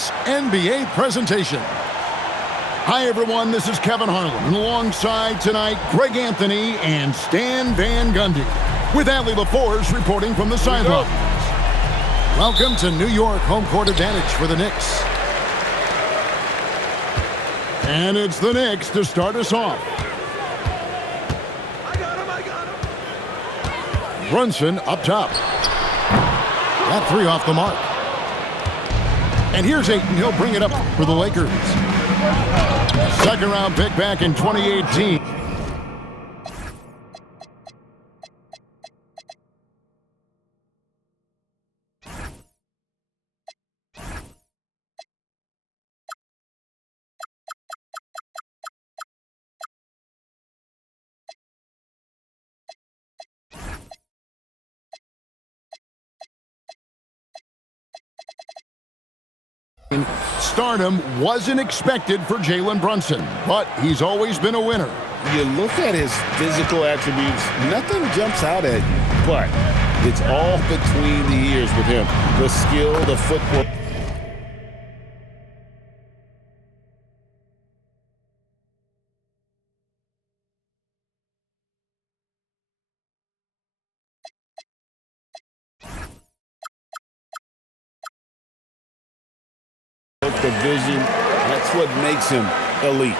NBA presentation. Hi, everyone. This is Kevin Harlan. And alongside tonight, Greg Anthony and Stan Van Gundy. With Allie LaForce reporting from the sidelines. Welcome to New York home court advantage for the Knicks. And it's the Knicks to start us off. I got him. Brunson up top. That three off the mark. And here's Ayton. He'll bring it up for the Lakers. Second round pick back in 2018. Stardom wasn't expected for Jalen Brunson, but he's always been a winner. You look at his physical attributes, nothing jumps out at you, but it's all between the ears with him. The skill, the footwork. The vision, that's what makes him elite.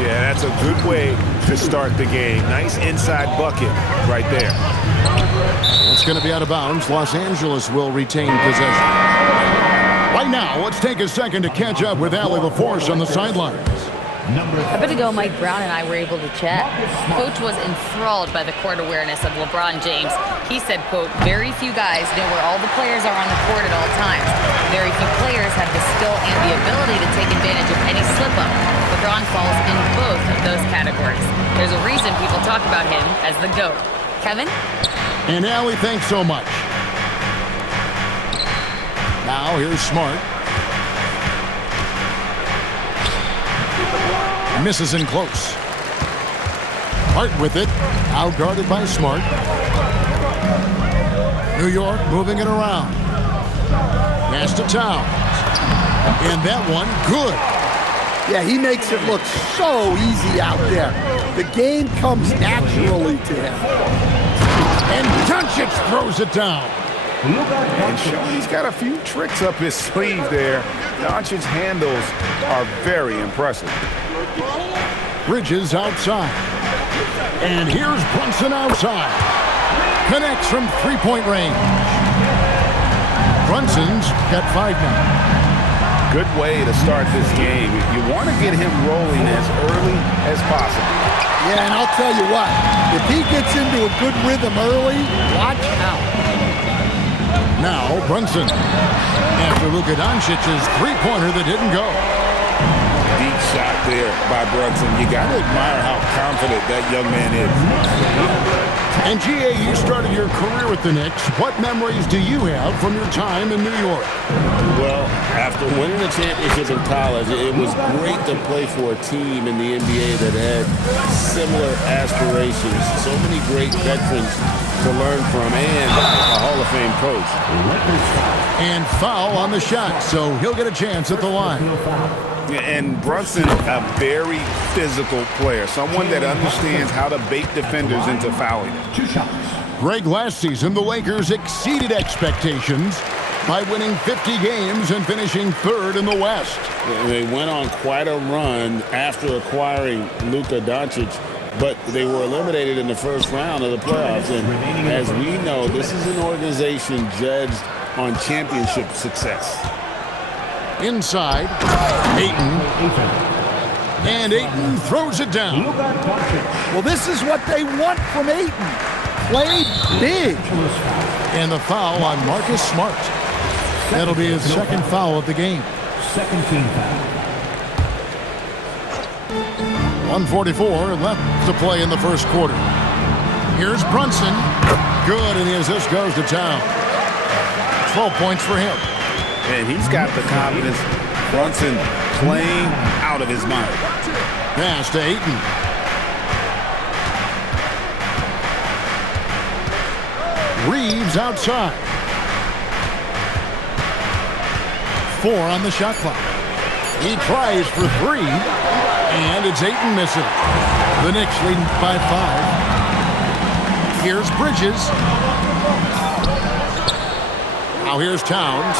Yeah, that's a good way to start the game. Nice inside bucket right there. It's going to be out of bounds. Los Angeles will retain possession. Right now, let's take a second to catch up with Allie LaForce on the sidelines. A bit ago, Mike Brown and I were able to chat. Coach was enthralled by the court awareness of LeBron James. He said, quote, "Very few guys know where all the players are on the court at all times. Very few players have the skill and the ability to take advantage of any slip-up. LeBron falls in both of those categories. There's a reason people talk about him as the GOAT." Kevin? And Allie, thanks so much. Now, here's Smart. Misses in close. Hart with it. Out guarded by Smart. New York moving it around. Pass to Towns. And that one, good. Yeah, he makes it look so easy out there. The game comes naturally to him. And Doncic throws it down. And Shoney's got a few tricks up his sleeve there. Doncic's handles are very impressive. Bridges outside. And here's Brunson outside. Connects from three-point range. Brunson's got 5 now. Good way to start this game. You want to get him rolling as early as possible. Yeah, and I'll tell you what, if he gets into a good rhythm early, watch out. Now Brunson. After Luka Doncic's three-pointer that didn't go. Deep shot there by Brunson. You got to admire how confident that young man is. And G.A., you started your career with the Knicks. What memories do you have from your time in New York? Well, after winning the championship in college, it was great to play for a team in the NBA that had similar aspirations. So many great veterans to learn from and a Hall of Fame coach. And foul on the shot, so he'll get a chance at the line. And Brunson, a very physical player, someone that understands how to bait defenders into fouling. Greg, last season, the Lakers exceeded expectations by winning 50 games and finishing third in the West. They went on quite a run after acquiring Luka Doncic, but they were eliminated in the first round of the playoffs. And as we know, this is an organization judged on championship success. Inside, Ayton. And Ayton throws it down. Well, this is what they want from Ayton. Play big. And the foul on Marcus Smart. That'll be his second foul of the game. Second team foul. 1:44 left to play in the first quarter. Here's Brunson. Good, and the assist goes to Town. 12 points for him. And he's got the confidence. Brunson playing out of his mind. Pass to Ayton. Reeves outside. 4 on the shot clock. He tries for 3, and it's Ayton missing. The Knicks leading by 5. Here's Bridges. Now here's Towns.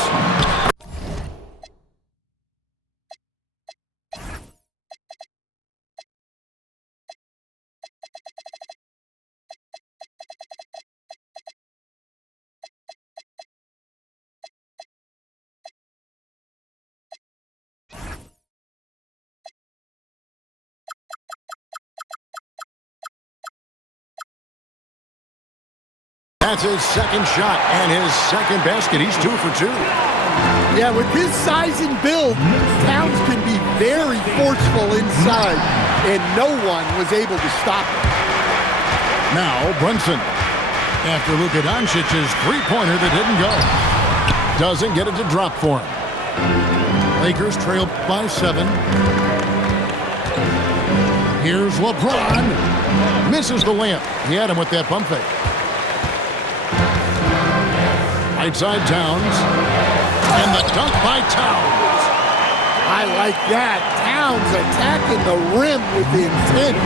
That's his second shot and his second basket. He's 2 for 2. Yeah, with his size and build, Towns can be very forceful inside, and no one was able to stop him. Now Brunson, after Luka Doncic's three-pointer that didn't go. Doesn't get it to drop for him. Lakers trail by 7. Here's LeBron. Misses the layup. He had him with that pump fake. Right side Towns. And the dunk by Towns. I like that. Towns attacking the rim with intent.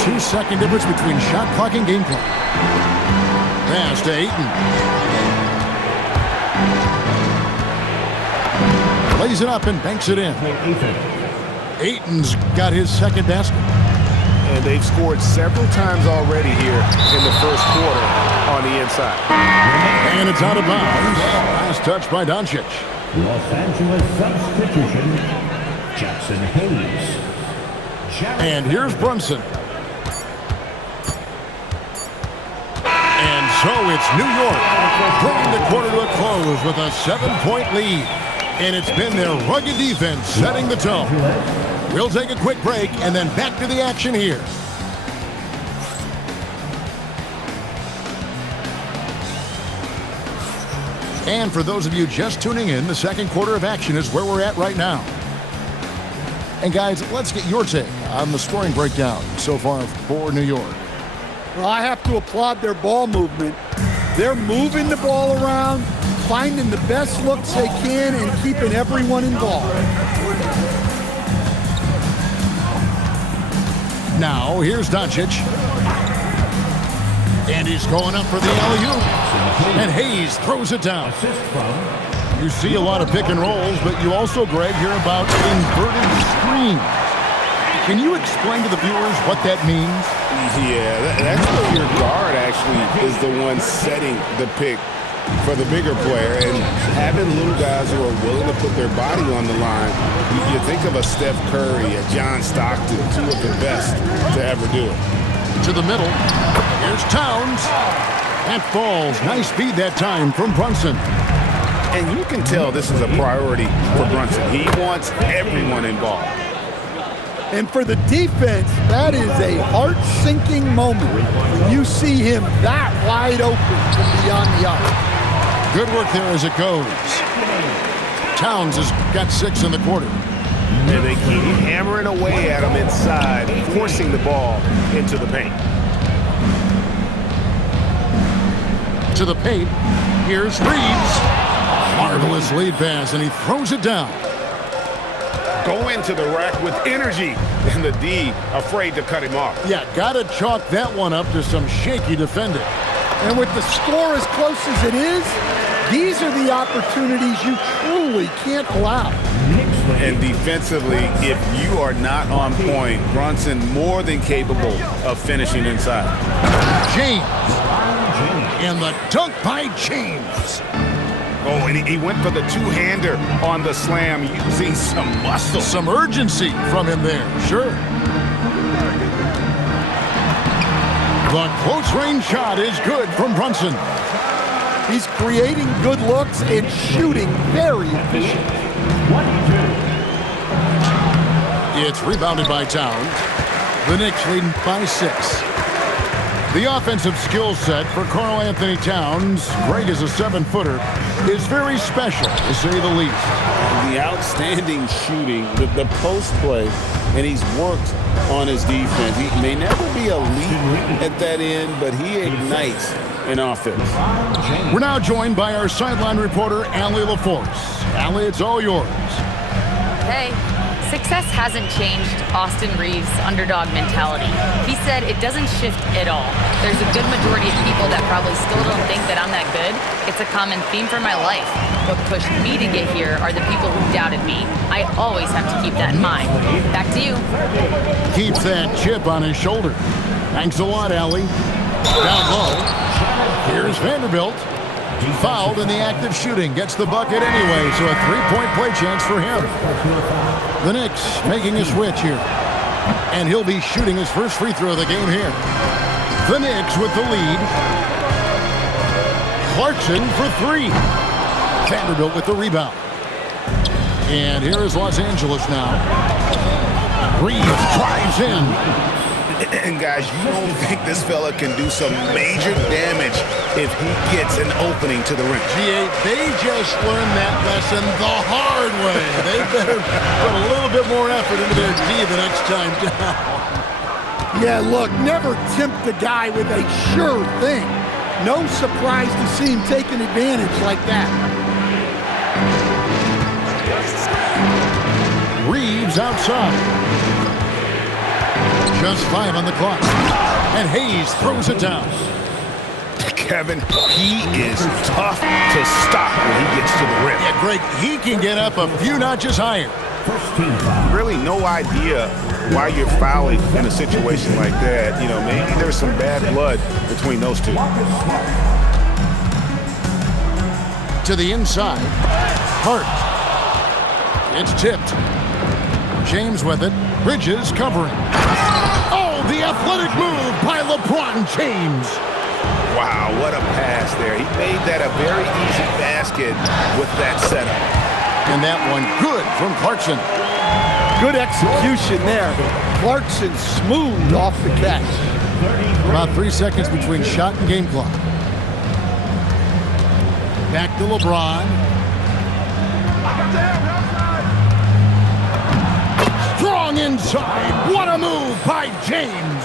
2-second difference between shot clock and game clock. Pass to Ayton. Lays it up and banks it in. Ayton's got his second basket. And they've scored several times already here in the first quarter on the inside. And it's out of bounds. Last touch by Doncic. Los Angeles substitution, Jackson Hayes. And here's Brunson. And so it's New York bringing the quarter to a close with a 7-point lead. And it's been their rugged defense setting the tone. We'll take a quick break and then back to the action here. And for those of you just tuning in, the second quarter of action is where we're at right now. And guys, let's get your take on the scoring breakdown so far for New York. Well, I have to applaud their ball movement. They're moving the ball around, finding the best looks they can, and keeping everyone involved. Now, here's Doncic. And he's going up for the alley-oop. And Hayes throws it down. You see a lot of pick and rolls, but you also, Greg, hear about inverted screens. Can you explain to the viewers what that means? Yeah, that's where your guard actually is the one setting the pick for the bigger player, and having little guys who are willing to put their body on the line. You think of a Steph Curry, a John Stockton, two of the best to ever do it. To the middle. Here's Towns. That falls. Nice feed that time from Brunson. And you can tell this is a priority for Brunson. He wants everyone involved. And for the defense, that is a heart-sinking moment when you see him that wide open from beyond the arc. Good work there as it goes. Towns has got 6 in the quarter. And they keep hammering away at him inside, forcing the ball into the paint. To the paint. Here's Reeves. Marvelous lead pass, and he throws it down. Go into the rack with energy, and the D afraid to cut him off. Yeah, gotta chalk that one up to some shaky defending. And with the score as close as it is, these are the opportunities you truly can't allow. And defensively, if you are not on point, Brunson more than capable of finishing inside. James. And the dunk by James. Oh, and he went for the two-hander on the slam, using some muscle. Some urgency from him there, sure. The close-range shot is good from Brunson. He's creating good looks and shooting very efficient. It's rebounded by Towns. The Knicks leading by 6. The offensive skill set for Karl Anthony Towns, Greg is a 7-footer, is very special, to say the least. The outstanding shooting, the post play, and he's worked on his defense. He may never be elite at that end, but he ignites an offense. We're now joined by our sideline reporter, Allie LaForce. Allie, it's all yours. Hey, success hasn't changed Austin Reeves' underdog mentality. He said it doesn't shift at all. There's a good majority of people that probably still don't think that I'm that good. It's a common theme for my life. What pushed me to get here are the people who doubted me. I always have to keep that in mind. Back to you. Keeps that chip on his shoulder. Thanks a lot, Allie. Down low. Here's Vanderbilt. Fouled in the act of shooting. Gets the bucket anyway, so a three-point play chance for him. The Knicks making a switch here. And he'll be shooting his first free throw of the game here. The Knicks with the lead. Clarkson for three. Vanderbilt with the rebound. And here is Los Angeles now. Reeves drives in. And guys, you don't think this fella can do some major damage if he gets an opening to the rim. They just learned that lesson the hard way. They better put a little bit more effort into their D the next time down. Yeah, look, never tempt the guy with a sure thing. No surprise to see him taking advantage like that. Reeves outside. Just 5 on the clock. And Hayes throws it down. Kevin, he is tough to stop when he gets to the rim. Yeah, Greg, he can get up a few notches higher. Really no idea why you're fouling in a situation like that. You know, maybe there's some bad blood between those two. To the inside. Hart. It's tipped. James with it. Bridges covering. Oh, the athletic move by LeBron James. Wow, what a pass there. He made that a very easy basket with that setup. And that one good from Clarkson. Good execution there. Clarkson smooth off the catch. About 3 seconds between shot and game clock. Back to LeBron. Strong inside. What a move by James.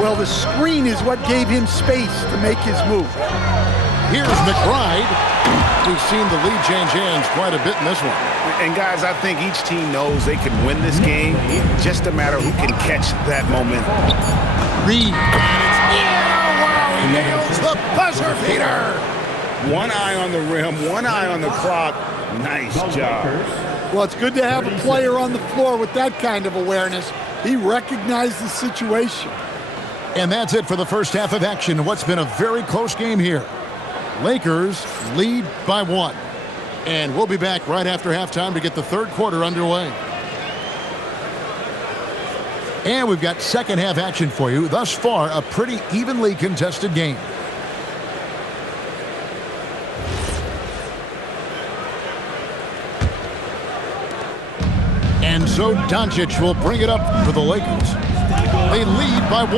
Well, the screen is what gave him space to make his move. Here's McBride. We've seen the lead change hands quite a bit in this one. And guys, I think each team knows they can win this game. It's just a matter who can catch that momentum. Reed. Wow, he nails the buzzer beater. One eye on the rim, one eye on the clock. Nice job. Well, it's good to have a player on the floor with that kind of awareness. He recognized the situation. And that's it for the first half of action. What's been a very close game here. Lakers lead by 1. And we'll be back right after halftime to get the third quarter underway. And we've got second half action for you. Thus far, a pretty evenly contested game. And so Doncic will bring it up for the Lakers. They lead by 1.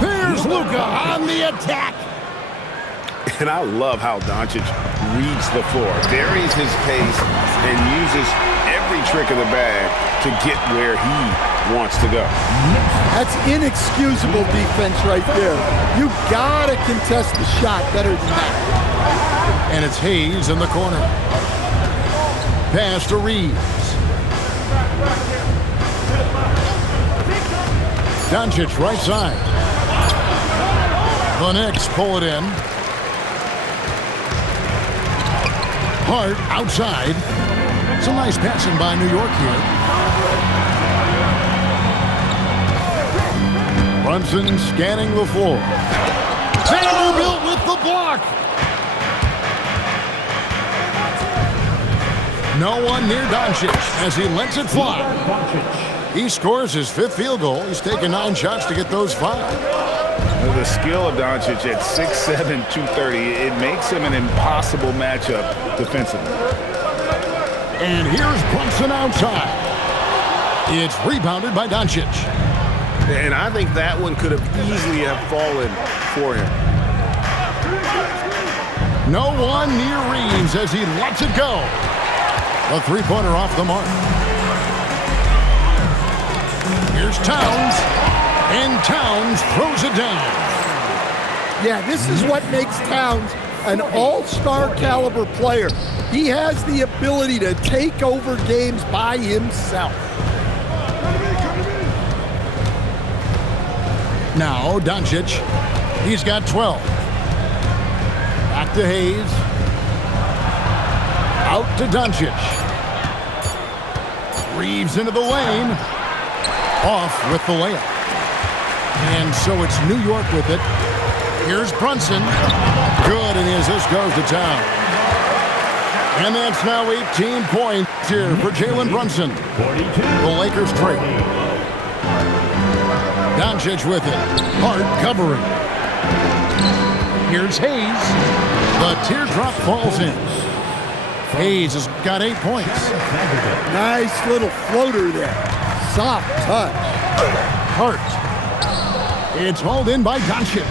There's Luka on the attack. And I love how Doncic reads the floor, varies his pace, and uses every trick of the bag to get where he wants to go. That's inexcusable defense right there. You gotta contest the shot better than that. And it's Hayes in the corner. Pass to Reeves. Doncic right side. The Knicks pull it in. Hart outside. Some nice passing by New York here. Brunson scanning the floor. Vanderbilt with the block. No one near Doncic as he lets it fly. He scores his 5th field goal. He's taken 9 shots to get those 5. The skill of Doncic at 6'7", 230, it makes him an impossible matchup defensively. And here's Brunson outside. It's rebounded by Doncic. And I think that one could have easily have fallen for him. No one near Reeves as he lets it go. A three-pointer off the mark. Here's Towns. And Towns throws it down. Yeah, this is what makes Towns an all-star caliber player. He has the ability to take over games by himself. Now, Doncic. He's got 12. Back to Hayes. Out to Doncic. Reeves into the lane. Off with the layup. And so it's New York with it. Here's Brunson. Good, and his assist goes to town. And that's now 18 points here for Jalen Brunson. The Lakers trade. Doncic with it. Hart covering. Here's Hayes. The teardrop falls in. Hayes has got 8 points. Nice little floater there. Soft touch. Hart. It's hauled in by Doncic.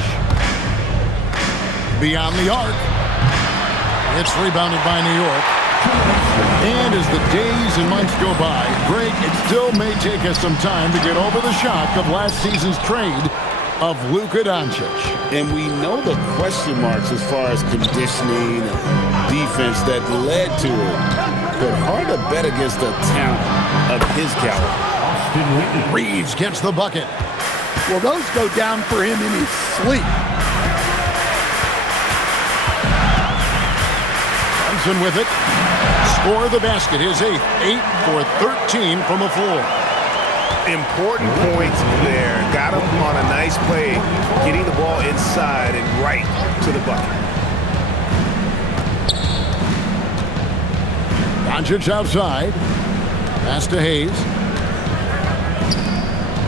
Beyond the arc. It's rebounded by New York. And as the days and months go by, Greg, it still may take us some time to get over the shock of last season's trade of Luka Doncic. And we know the question marks as far as conditioning and defense that led to it. But hard to bet against the talent of his caliber. Reeves gets the bucket. Well, those go down for him in his sleep. Brunson with it. Score the basket. His 8th. 8 for 13 from the floor. Important points there. Got him on a nice play, getting the ball inside and right to the bucket. Doncic outside. Pass to Hayes.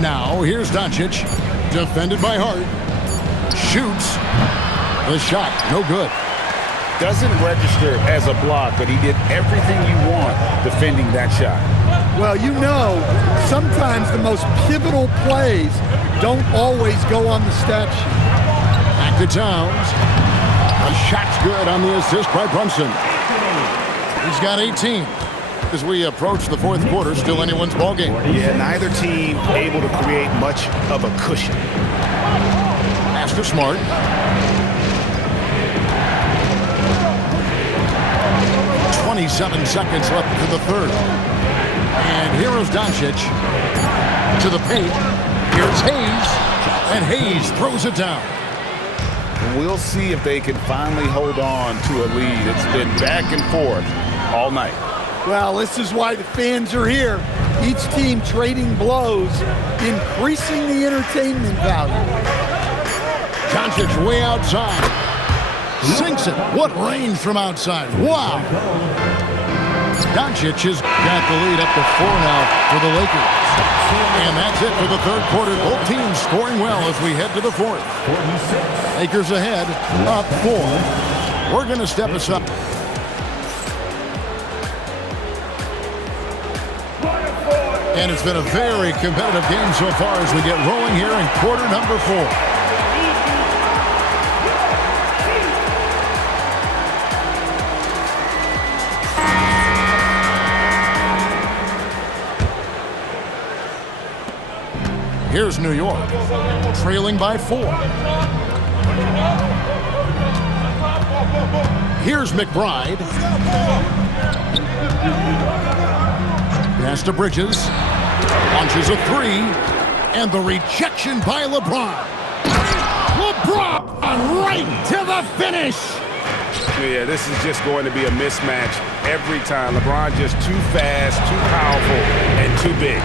Now, here's Doncic. Defended by Hart. Shoots. The shot, no good. Doesn't register as a block, but he did everything you want defending that shot. Well, you know, sometimes the most pivotal plays don't always go on the stat sheet. Back to Towns. The shot's good on the assist by Brunson. He's got 18. As we approach the fourth quarter, still anyone's ball game. Yeah, neither team able to create much of a cushion. Pass to Smart. .27 seconds left to the third. And here is Doncic to the paint. Here's Hayes. And Hayes throws it down. We'll see if they can finally hold on to a lead. It's been back and forth all night. Well, this is why the fans are here. Each team trading blows, increasing the entertainment value. Doncic way outside. Sinks it. What range from outside. Wow. Doncic has got the lead up to 4 now for the Lakers. And that's it for the third quarter. Both teams scoring well as we head to the fourth. Lakers ahead, up 4. We're going to step aside. And it's been a very competitive game so far as we get rolling here in quarter number 4. Here's New York, trailing by 4. Here's McBride. Pass to Bridges. Launches a 3. And the rejection by LeBron. LeBron right to the finish. Yeah, this is just going to be a mismatch every time. LeBron just too fast, too powerful, and too big.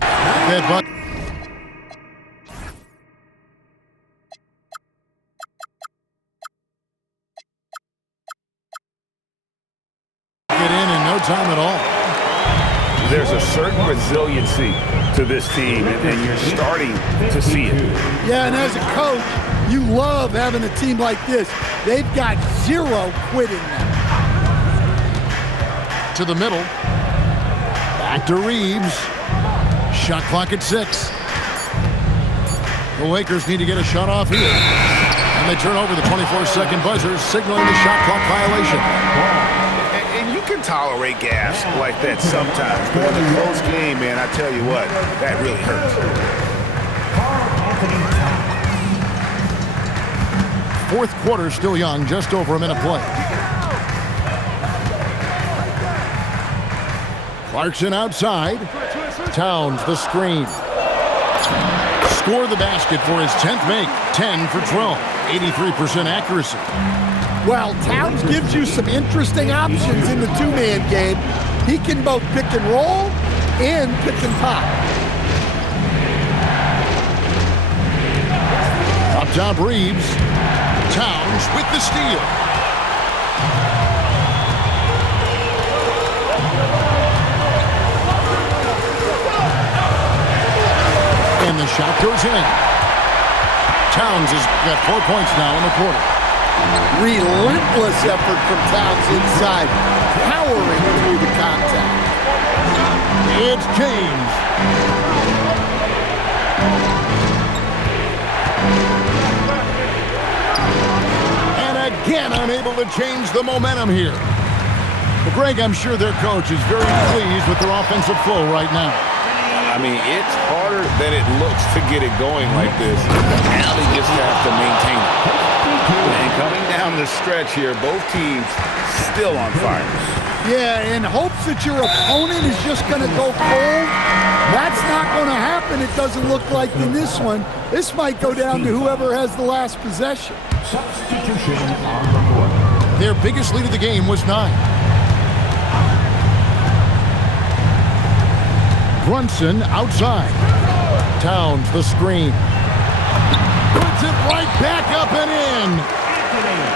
That buck. Get in no time at all. There's a certain resiliency to this team, and you're starting to see it. Yeah, and as a coach, you love having a team like this. They've got 0 quitting now. To the middle. Back to Reeves. Shot clock at 6. The Lakers need to get a shot off here. And they turn over the 24-second buzzer, signaling the shot clock violation. And you can tolerate gaffes like that sometimes, but in a close game, man, I tell you what, that really hurts. fourth quarter still young, just over a minute play. Clarkson outside. Towns the screen. Score the basket for his 10th make. 10 for 12. 83% accuracy. Well, Towns gives you some interesting options in the two-man game. He can both pick and roll and pick and pop. Up top, Reeves. Towns with the steal. And the shot goes in. Towns has got 4 points now in the quarter. Relentless effort from Towns inside, powering through the contact. It's James. And again, unable to change the momentum here. But Greg, I'm sure their coach is very pleased with their offensive flow right now. I mean, it's harder than it looks to get it going like this. Now they just have to maintain it. And coming down the stretch here, both teams still on fire. Yeah, in hopes that your opponent is just going to go cold. That's not going to happen, it doesn't look like in this one. This might go down to whoever has the last possession. Substitution on the court. Their biggest lead of the game was 9. Brunson outside. Towns the screen. Puts it right back up and in.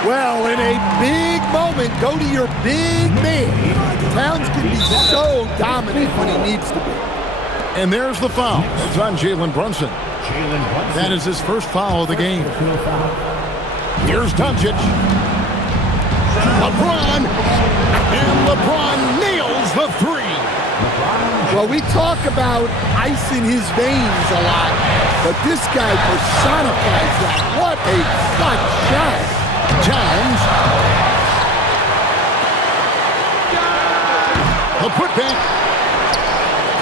Well, in a big moment, go to your big man. Towns can be so dominant when he needs to be. And there's the foul. It's on Jalen Brunson. That is his first foul of the game. Here's Doncic. LeBron. And LeBron nails the three. Well, we talk about ice in his veins a lot, but this guy personifies that. What a clutch shot. Towns. The putback.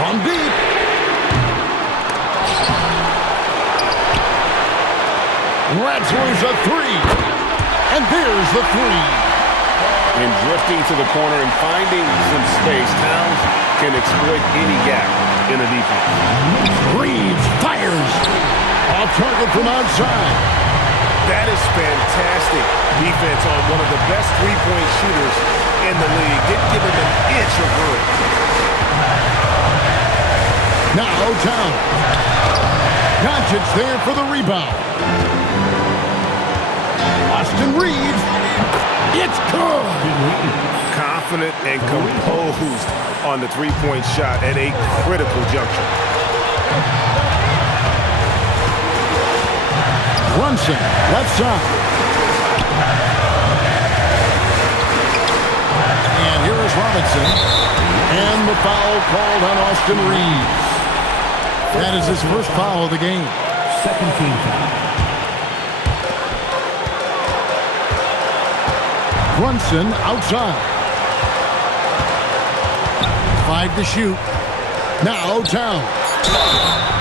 From deep. Ratzler's a three. And there's the three. And drifting to the corner and finding some space, Towns can exploit any gap in a defense. Reeves fires. Off target from outside. That is fantastic defense on one of the best three-point shooters in the league. Didn't give him an inch of room. Now Towns. Doncic there for the rebound. Austin Reeves. It's good. Confident and composed on the three-point shot at a critical juncture. Brunson, left side. And here is Robinson. And the foul called on Austin Reeves. That is his first foul of the game. Second team foul. Brunson outside. 5 to shoot. Now Towns.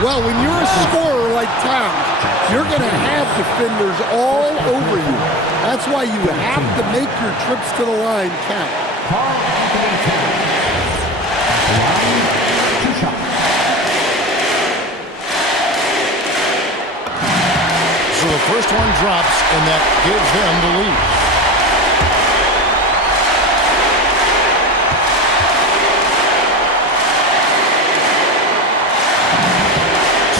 Well, when you're a scorer like Towns, you're going to have defenders all over you. That's why you have to make your trips to the line count. Karl-Anthony Towns. Line, 2 shots. So the first one drops, and that gives them the lead.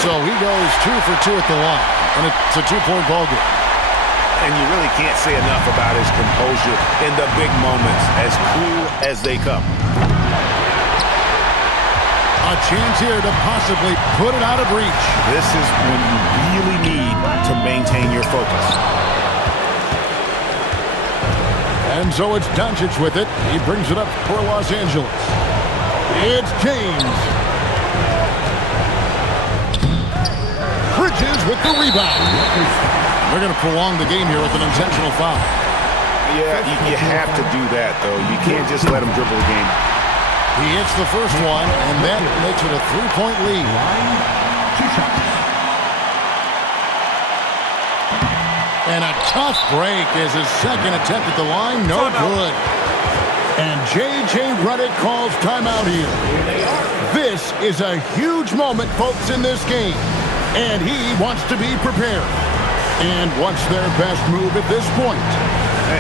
So he goes 2 for 2 at the line, and it's a 2-point ball game. And you really can't say enough about his composure in the big moments, as cool as they come. A chance here to possibly put it out of reach. This is when you really need to maintain your focus. And so it's Doncic with it. He brings it up for Los Angeles. It's James. Bridges with the rebound. They're going to prolong the game here with an intentional foul. Yeah, you have to do that, though. You can't just let him dribble the game. He hits the first one, and that makes it a 3-point lead. Line, 2 shots. And a tough break is his second attempt at the line. No good. And J.J. Redick calls timeout here. This is a huge moment, folks, in this game. And he wants to be prepared. And what's their best move at this point?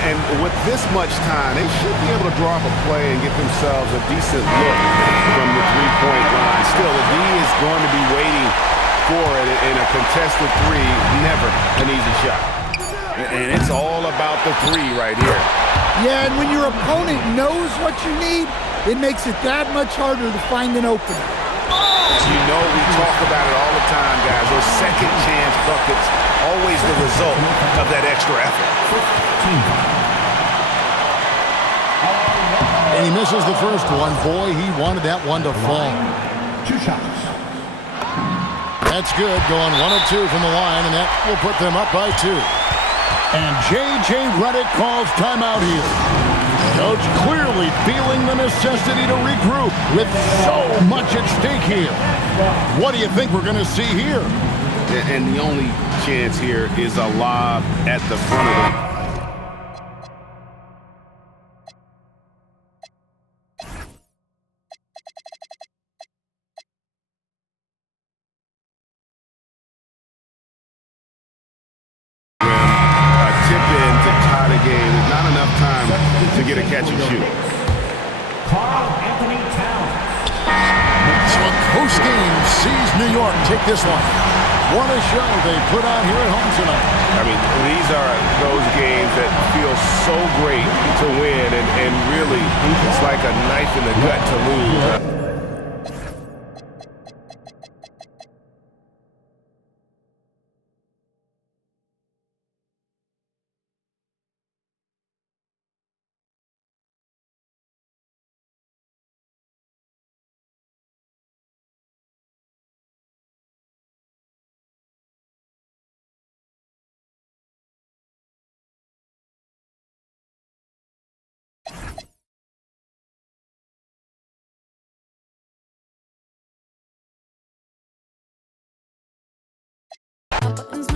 And with this much time, they should be able to draw up a play and get themselves a decent look from the three-point line. Still, the D is going to be waiting for it in a contested three. Never an easy shot. And it's all about the three right here. Yeah, and when your opponent knows what you need, it makes it that much harder to find an opening. You know, we talk about it all the time, guys. Those second chance buckets, always the result of that extra effort. And he misses the first one. Boy, he wanted that one to fall. 2 shots. That's good, going 1 of 2 from the line, and that will put them up by 2. And J.J. Redick calls timeout here. Coach clearly feeling the necessity to regroup with so much at stake here. What do you think we're going to see here? And the only chance here is a lob at the front of them. To get a catch and shoot. Karl-Anthony Towns. So a close game sees New York take this one. What a show they put on here at home tonight. I mean, these are those games that feel so great to win, and really, it's like a knife in the gut to lose. Buttons